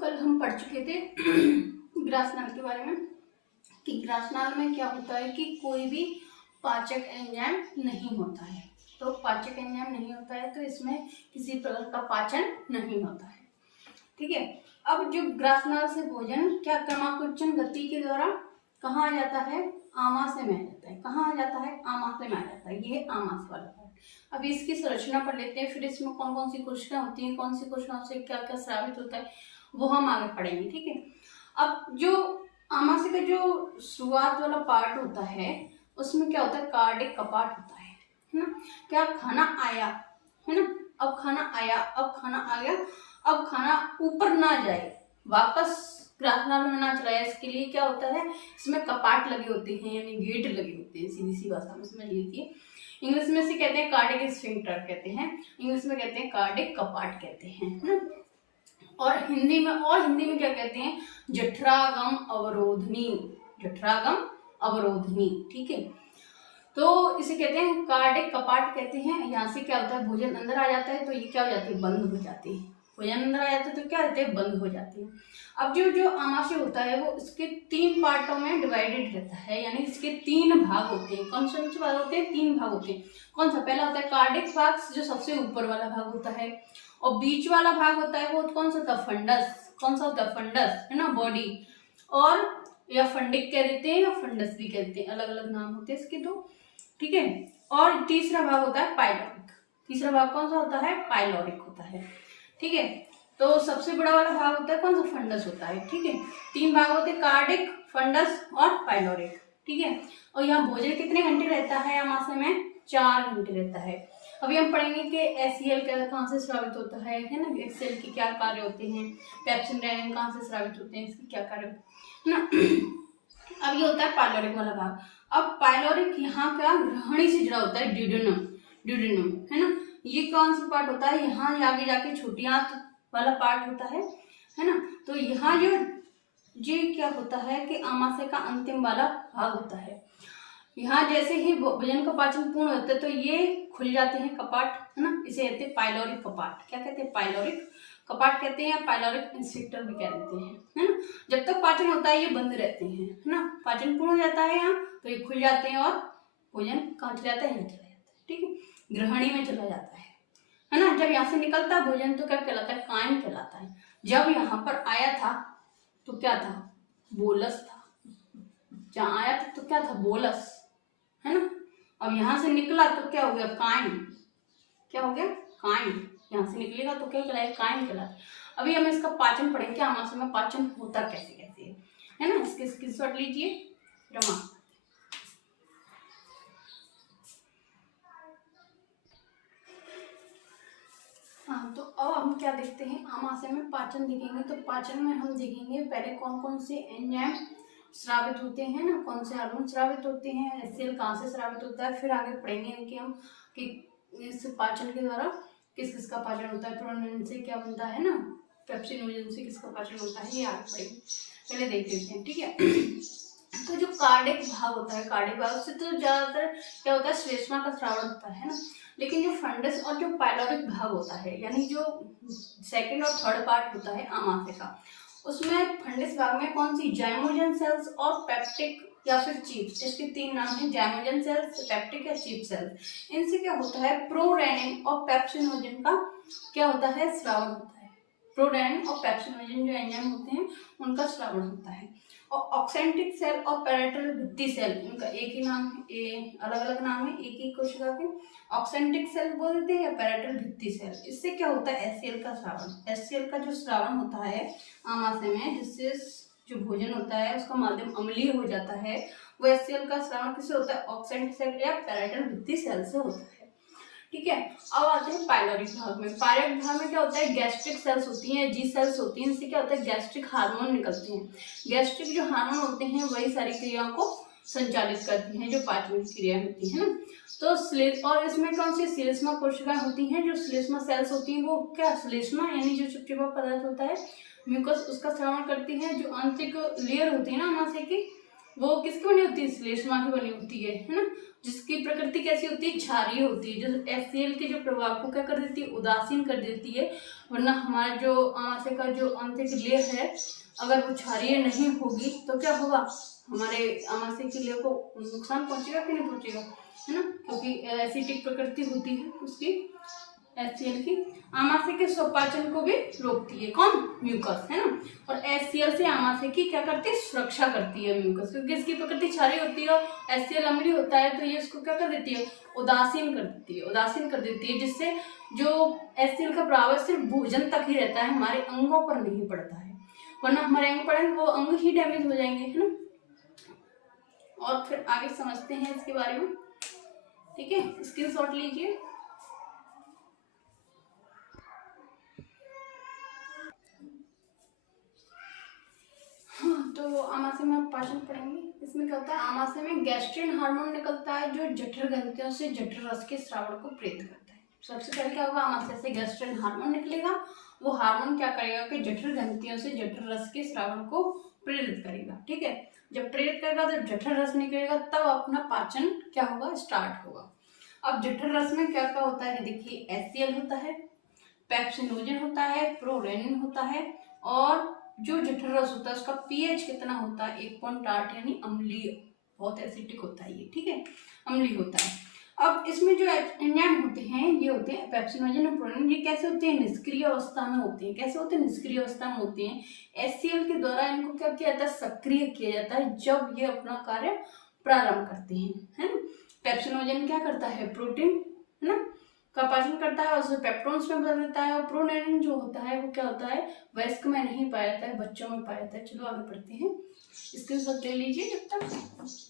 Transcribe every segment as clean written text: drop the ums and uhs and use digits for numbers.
कल हम पढ़ चुके थे ग्रासनाल के बारे में कि ग्रासनाल में क्या होता है कि कोई भी पाचक एंजाइम नहीं होता है। तो पाचक एंजाइम नहीं होता है तो इसमें किसी प्रकार का पाचन नहीं होता है। ठीक है। अब जो ग्रासनाल से भोजन क्या क्रमाकुंचन गति के द्वारा कहाँ आ जाता है? आमाशय में आ जाता है। कहाँ आ जाता है? आमाशय में आ जाता है। ये आमाशय वाला पार्ट। अब इसकी संरचना पढ़ लेते हैं, फिर इसमें कौन कौन सी कोशिकाएं होती हैं, कौन सी कोशिकाओं से क्या क्या स्रावित होता है, वो हम आगे पढ़ेंगे। ठीक है। अब जो आमाशय का जो शुरुआत वाला पार्ट होता है उसमें क्या होता है? कार्डिक कपाट होता है ना। क्या खाना आया है ना, अब खाना आया, अब खाना आ गया, अब खाना ऊपर ना जाए, वापस ग्रासनाल में ना चला जाए, इसके लिए क्या होता है? इसमें कपाट लगे होते हैं, यानी गेट लगे होते हैं। सीधी सी भाषा में समझ लीजिए। इंग्लिश में से कहते हैं कार्डिक स्फिंक्टर कहते हैं, इंग्लिश में कहते हैं कार्डिक कपाट कहते हैं ना। और हिंदी में क्या कहते हैं? जठरागम अवरोधनी, जठरागम अवरोधनी। ठीक है। तो इसे कहते हैं कार्डिक कपाट कहते हैं। यहाँ से क्या होता है? भोजन अंदर आ जाता है तो ये क्या हो जाती है? बंद हो जाती है। भोजन अंदर आ जाता है तो क्या होते हैं? बंद हो जाती है। अब जो आमाशय होता है वो इसके 3 पार्टों में डिवाइडेड रहता है, यानी इसके 3 भाग होते हैं। कौन से भाग होते हैं? 3 भाग होते हैं। कौन सा? पहला होता है कार्डिक भाग, जो सबसे ऊपर वाला भाग होता है, और बीच वाला भाग होता है वो कौन सा होता है? फंडस। कौन सा होता है? फंडस, है ना, बॉडी। और या फंडिक कह देते हैं या फंडस भी कहते हैं, अलग अलग नाम होते हैं इसके दो। ठीक है। और तीसरा भाग होता है पाइलोरिक। तीसरा भाग कौन सा होता है? पाइलोरिक होता है। ठीक है। तो सबसे बड़ा वाला भाग होता है कौन सा? फंडस होता है। ठीक है। 3 भाग होते हैं, कार्डिक, फंडस और पाइलोरिक। ठीक है। और यहाँ भोजन कितने घंटे रहता है आमाशय में? 4 घंटे रहता है। अभी हम पढ़ेंगे कि एचसीएल कहाँ से स्रावित होता है ना, एचसीएल के क्या कार्य होते हैं, पेप्सिन रेनिन कहाँ से स्रावित होते हैं, इसके क्या कार्य होते हैं ना। अब ये होता है पाइलोरिक वाला भाग। अब पाइलोरिक यहाँ का ग्रहणी से जुड़ा होता है, ड्यूडेनम, ड्यूडेनम, है ना। ये कौन सा पार्ट होता है? यहाँ आगे जाके छोटी आंत वाला पार्ट होता है ना। तो यहाँ जो ये क्या होता है कि आमाशय का अंतिम वाला भाग होता है। यहाँ जैसे ही भोजन का पाचन पूर्ण होता है तो ये खुल जाते हैं कपाट, है ना। इसे कहते हैं पाइलोरिक कपाट। क्या कहते हैं? पाइलोरिक कपाट कहते हैं, या पाइलोरिक इंस्ट्रक्टर भी कह देते हैं, है ना। जब तक पाचन होता है ये बंद रहते हैं, है ना। पाचन पूर्ण हो जाता है यहाँ तो ये खुल जाते हैं और भोजन कहाँ चला जाता है? यहाँ चला जाता है। ठीक है। ग्रहणी में चला जाता है ना। जब यहाँ से निकलता है भोजन तो क्या कहलाता है? कायम कहलाता है। जब यहाँ पर आया था तो क्या था? बोलस था। जहाँ आया था तो क्या था? बोलस, है ना। अब यहाँ से निकला तो क्या हो गया? कायम। क्या हो गया? कायम। यहाँ से निकलेगा तो क्या कहलाएगा? कायम कहलाता है। अभी हम इसका पाचन पढ़ेंगे, आमाशय में पाचन होता कैसे कैसे है ना। इसके स्क्रीनशॉट लीजिए। रमा, हाँ, तो अब हम क्या देखते हैं? आमाशय में पाचन देखेंगे तो पाचन में हम देखेंगे पहले कौन कौन से एंजाइम स्रावित होते हैं ना, कौन से हार्मोन स्रावित होते हैं, एचसीएल कहाँ से स्रावित होता है, फिर आगे पढ़ेंगे कि हम कि इस पाचन के द्वारा किस किस का पाचन होता है, प्रोनिन से क्या बनता है ना, पेप्सिनोजन से किसका पाचन होता है, ये आगे पढ़ेंगे। पहले देख लेते हैं। ठीक है। तो जो कार्डिक भाग होता है, कार्डिक भाग से तो ज्यादातर क्या होता है? श्लेष्मा का स्रावन होता है ना। लेकिन जो फंडस और जो पाइलोरिक भाग होता है, यानी जो सेकंड और थर्ड पार्ट होता है आमाशय का, उसमें फंडस भाग में कौन सी? जाइमोजन सेल्स और पेप्टिक या फिर चीप्स। इसके 3 नाम हैं, जाइमोजन सेल्स, पेप्टिक या चीप सेल्स। इनसे क्या होता है? प्रोरेनिन और पेप्सिनोजन का क्या होता है? स्रावन होता है। प्रोरेनिन और पेप्सिनोजन जो एंजाइम होते हैं उनका स्रावन होता है। और ऑक्सेंटिक सेल और पैरेटल भित्ति सेल, इनका एक ही नाम है, अलग अलग नाम है एक ही कोशिका के। ऑक्सेंटिक सेल बोल देते हैं या पैरेटल भित्ति सेल। इससे क्या होता है? एचसीएल का स्रावन। एचसीएल का जो स्रावन होता है आमाशय में, जिससे जो भोजन होता है उसका माध्यम अम्लीय हो जाता है, वो एचसीएल का स्रावन किससे होता है? ऑक्सेंटिक सेल या पैरेटल भित्ति सेल से होता है। ठीक है। अब आते हैं पाइलोरिक भाग में। पाइलोरिक भाग में क्या होता है? गैस्ट्रिक सेल्स होती हैं, जी सेल्स होती हैं। इनसे क्या होता है? गैस्ट्रिक हार्मोन निकलते हैं। गैस्ट्रिक जो हार्मोन होते हैं वही सारी क्रियाओं को संचालित करती हैं जो पाचन की क्रिया होती है ना। तो और इसमें कौन सी श्लेष्मा कोशिकाएं होती हैं? जो श्लेष्मा सेल्स होती हैं वो क्या? श्लेष्मा यानी जो चिपचिपा पदार्थ होता है म्यूकस, उसका स्रावन करती है। जो आंतरिक लेयर होती है ना आमाशय की, वो किसकी बनी होती है? श्लेष्मा की बनी होती है ना। जिसकी प्रकृति कैसी होती है, क्षारीय होती है, जो HCl के जो प्रभाव को क्या कर देती है, उदासीन कर देती है। वरना हमारा जो आमाशय का जो आंतरिक लेयर है, अगर वो क्षारीय नहीं होगी तो क्या होगा, हमारे आमाशय के लेयर को नुकसान पहुंचेगा कि नहीं पहुंचेगा, है ना, क्योंकि एसिडिक प्रकृति होती है उसकी HCl की। आमाशय के स्वपाचन को भी रोकती है, कौन, म्यूकस, है ना। और HCl से आमाशय की क्या करती है, सुरक्षा करती है म्यूकस, क्योंकि इसकी प्रकृति क्षारीय होती है और HCl अम्लीय होता है, तो ये इसको क्या कर देती है, उदासीन कर देती है, उदासीन कर देती है, जिससे जो HCl का प्रभाव सिर्फ भोजन तक ही रहता है, हमारे अंगों पर नहीं पड़ता है। वरना हमारे अंग पड़े वो अंग ही डैमेज हो जाएंगे, है ना। और फिर आगे समझते हैं इसके बारे में, ठीक है, स्क्रीनशॉट लीजिए। तो आमाशय में आप पाचन पढ़ेंगे। इसमें क्या होता है, आमाशय में गैस्ट्रिन हार्मोन निकलता है जो जठर ग्रंथियों से जठर रस के स्रावण को प्रेरित करता है। सबसे पहले क्या होगा, आमाशय से गैस्ट्रिन हार्मोन निकलेगा, वो हार्मोन क्या करेगा कि जठर ग्रंथियों से जठर रस के स्रावण को प्रेरित करेगा, ठीक है। जब प्रेरित करेगा तो जठर रस निकलेगा, तब अपना पाचन क्या होगा, स्टार्ट होगा। अब जठर रस में क्या क्या होता है, देखिए HCl होता है, पेप्सिनोजन होता है, प्रोरेनिन होता है, और जो जठर रस होता है उसका pH कितना होता है, 1.8, यानी अम्लीय, बहुत एसिडिक होता है ये, ठीक है, अम्लीय होता है। अब इसमें जो एंजाइम होते हैं, ये होते हैं पेप्सिनोजन और प्रोरेनिन, ये कैसे होते हैं, निष्क्रिय अवस्था में होते हैं। कैसे होते हैं, निष्क्रिय अवस्था में होते हैं। HCl के द्वारा इनको क्या किया जाता है, सक्रिय किया जाता है जब ये अपना कार्य प्रारंभ करते हैं, है ना। पेप्सिनोजन क्या करता है, प्रोटीन, है ना, का पाचन करता है और उसे पेप्टोन्स में बदल देता है। और प्रोरेनिन जो होता है वो क्या होता है, वयस्क में नहीं पाया जाता है, बच्चों में पाया जाता है। चलो आगे बढ़ते हैं, इसके साथ ले लीजिए जब तक।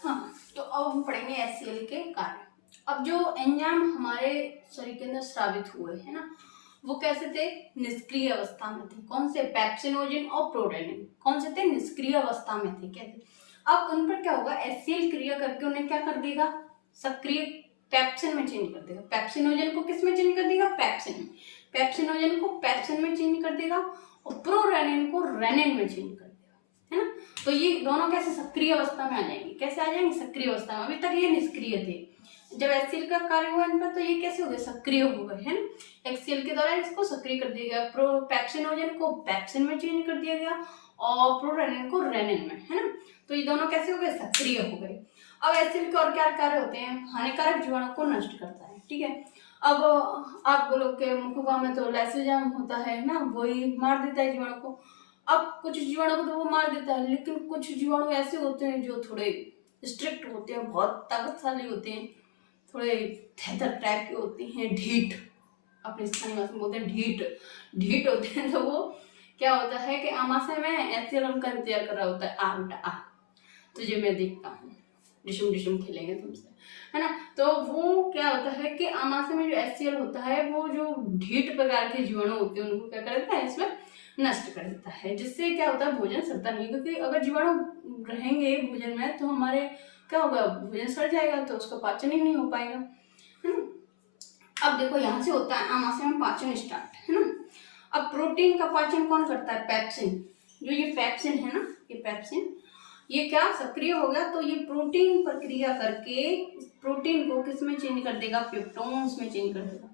हाँ, तो अब हम पढ़ेंगे HCl के कार्य। अब जो एंजाइम हमारे शरीर के अंदर स्रावित हुए है ना, वो कैसे थे, निष्क्रिय अवस्था में थे। कौन से, पेप्सिनोजन और प्रोरेनिन कौन से थे, निष्क्रिय अवस्था में थे। कैसे, अब उन पर क्या होगा, HCl क्रिया करके उन्हें क्या कर देगा, सक्रिय पेप्सिन में चेंज कर देगा। पेप्सिनोजन को किस में चेंज कर देगा, पेप्सिन में, पेप्सिनोजन को पेप्सिन में चेंज कर देगा और प्रोरेनिन को रेनिन में चेंज कर देगा, है ना। तो ये दोनों कैसे सक्रिय अवस्था में आ जाएंगे, कैसे आ जाएंगे, सक्रिय अवस्था में। अभी तक ये निष्क्रिय थे, जब HCl का कार्य हुआ इन पर तो ये कैसे हो गए, सक्रिय हो गए, है ना। HCl के द्वारा इसको सक्रिय कर दिया गया, पेप्सिनोजन को पेप्सिन में चेंज कर दिया गया और प्रोरेनिन को रेनिन में, है ना। तो ये दोनों कैसे हो गए, सक्रिय हो गए। अब HCl के और क्या कार्य होते हैं, हानिकारक जीवाणु को नष्ट करता है, ठीक है। अब आप लोग के मुखों में तो लाइसोजाइम होता है ना, वही मार देता है जीवाणु को। अब कुछ जीवाणु को तो वो मार देता है, लेकिन कुछ जीवाणु ऐसे होते हैं जो थोड़े स्ट्रिक्ट होते हैं, बहुत ताकतशाली होते हैं, थोड़े थेथर टाइप के होते हैं, ढीठ, अपने स्थानीय भाषा में बोलते हैं ढीठ, ढीठ होते हैं। तो वो क्या होता है कि आमाशय में HCl का इंतजार कर रहा होता है, आ बेटा आ, तुझे मैं देखता हूँ, डिशुम डिशुम खेलेंगे तुमसे, है ना। तो वो क्या होता है कि आमाशय में जो HCl होता है वो जो ढीठ प्रकार के जीवाणु होते हैं उनको क्या कर देता है, इसमें नष्ट कर देता है, जिससे क्या होता है, भोजन सड़ता नहीं। क्योंकि अगर जीवाणु रहेंगे भोजन में तो हमारे क्या होगा, भोजन सड़ जाएगा, तो उसका पाचन ही नहीं हो पाएगा, है ना। अब देखो यहाँ से होता है आमाशय में पाचन स्टार्ट, है ना। अब प्रोटीन का पाचन कौन करता है, पेप्सिन। जो ये पेप्सिन है ना, ये पेप्सिन, ये क्या सक्रिय हो गया, तो ये प्रोटीन प्रक्रिया करके प्रोटीन को किस में चेंज कर देगा, पेप्टोन्स में चेंज कर देगा।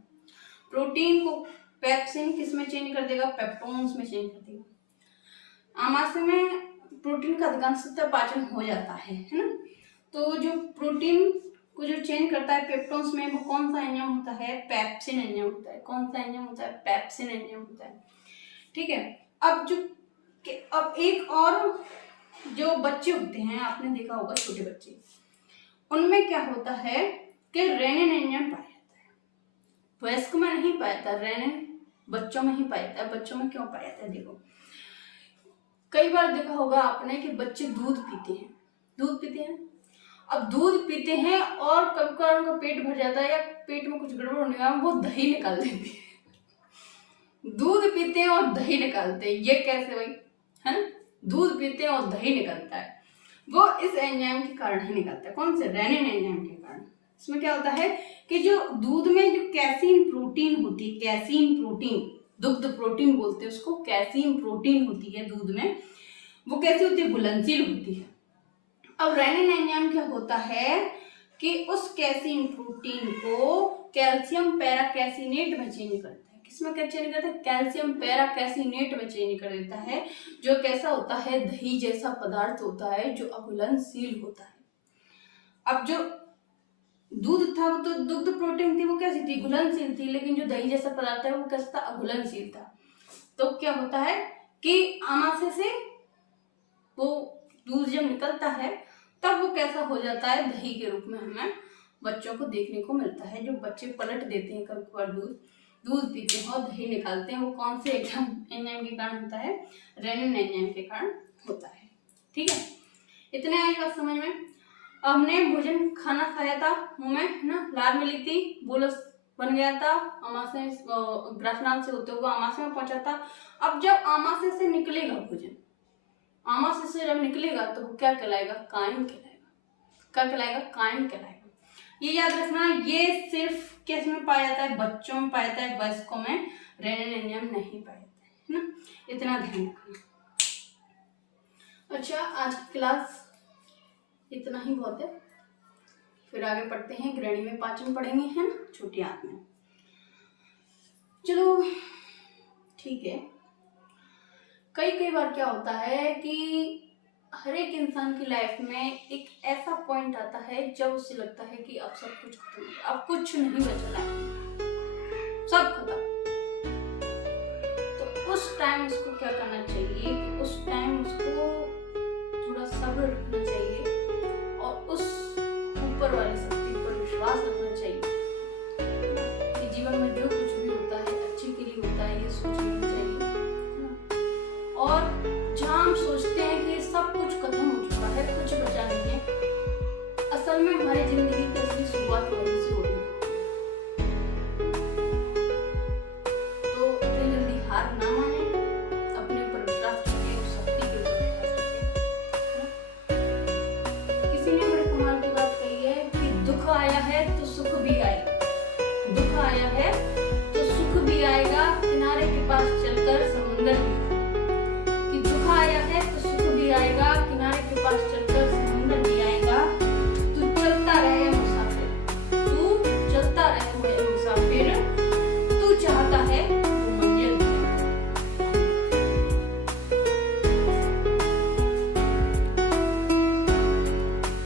प्रोटीन को पेप्सिन किस में चेंज कर देगा, पेप्टोन्स में चेंज कर देगा। आमाशय में प्रोटीन का अधिकांशतः पाचन हो जाता है ना। तो जो प्रोटीन को जो चेंज करता है पेप्टोन्स में, वो कौन सा एंजाइम होता है, पेप्सिन एंजाइम होता है। कौन सा एंजाइम होता है, पेप्सिन एंजाइम होता है, ठीक है। अब एक और जो बच्चे होते हैं, आपने देखा होगा छोटे बच्चे, उनमें क्या होता है कि रेनिन एंजाइम पाया जाता है, वयस्क में नहीं पाया जाता, रेनिन बच्चों में ही पाया जाता है। बच्चों में क्यों पाया जाता है, देखो कई बार देखा होगा आपने कि बच्चे दूध पीते हैं, दूध पीते हैं। अब दूध पीते हैं और कभी कभी उनका पेट भर जाता है या पेट में कुछ गड़बड़ होने का, वो दही निकाल देते हैं। दूध पीते हैं और दही निकालते हैं, ये कैसे भाई, है। दूध पीते हैं और दही निकलता है, वो इस एंजाइम के कारण ही निकलता है। कौन से, रेनिन एंजाइम के कारण। इसमें क्या होता है कि जो दूध में जो कैसीन प्रोटीन होती है, कैसीन प्रोटीन, दुग्ध प्रोटीन बोलते हैं उसको, कैसीन प्रोटीन होती है दूध में, वो कैसी होती है, घुलनशील होती है। अब रेनिन एंजाइम क्या होता है कि उस कैसीन प्रोटीन को कैल्शियम पैराकैसिनेट में चेंज करता है। किसमें क्या चेंज करता है, कैल्शियम पैराकैसिनेट में चेंज कर देता है, जो कैसा होता है, दही जैसा पदार्थ होता है जो अघुलनशील होता है। अब जो दूध था वो तो दुग्ध प्रोटीन थी, वो कैसी थी, घुलनशील थी, लेकिन जो दही जैसा पदार्थ है वो कैसा था, अघुलनशील था। तो क्या होता है कि आमाशय से वो दूध जब निकलता है तब वो कैसा हो जाता है, दही के रूप में हमें बच्चों को देखने को मिलता है। जो बच्चे पलट देते हैं कभी कभार दूध पीते हैं और दही निकालते हैं, वो कौन से एंजाइम के कारण होता है, रेनिन एंजाइम के कारण होता है। ठीक है, इतने आई बात समझ में। अब हमने भोजन खाना खाया था, मुंह में है ना लार मिली थी, बोलस बन गया था, आमाशय ग्रासनाल से होते हुए आमाशय में पहुंचा था। अब जब आमाशय से निकलेगा भोजन, आमाशय से जब निकलेगा तो वो क्या कहलाएगा, कायम कहलाएगा। क्या कहलाएगा, कायम कहलाएगा। ये याद रखना, ये सिर्फ किस में पाया जाता है, बच्चों में पाया जाता है, वयस्कों में रेनिन एंजाइम नहीं पाया जाता है ना, इतना ध्यान रखना। अच्छा, आज की क्लास इतना ही बहुत है, फिर आगे पढ़ते हैं, ग्रहणी में पाचन पढ़ेंगे, है ना, छोटी आंत में। चलो ठीक है। कई बार क्या होता है कि हर एक इंसान की लाइफ में एक ऐसा पॉइंट आता है जब उसे लगता है कि अब सब कुछ खत्म हो गया, अब कुछ नहीं बचा है, सब खत्म। तो उस टाइम उसको क्या करना चाहिए कि उस टाइम उसको थोड़ा सब्र रखना चाहिए और उस ऊपर वाली शक्ति पर विश्वास रखना चाहिए कि जीवन में जो कुछ भी होता है अच्छे के लिए होता है, ये सोचना चाहिए। और जहाँ हम सोचते हैं कि सब कुछ खत्म हो चुका है, कुछ बचा नहीं है, असल में हमारी जिंदगी की असली शुरुआत वहीं से हो रही है। तो इतनी जल्दी हार ना माने, अपने ऊपर विश्वास रखें, उस शक्ति के ऊपर विश्वास रखें। किसी ने बड़े कमाल की बात कही है कि दुख आया है तो सुख भी आएगा, दुख आया है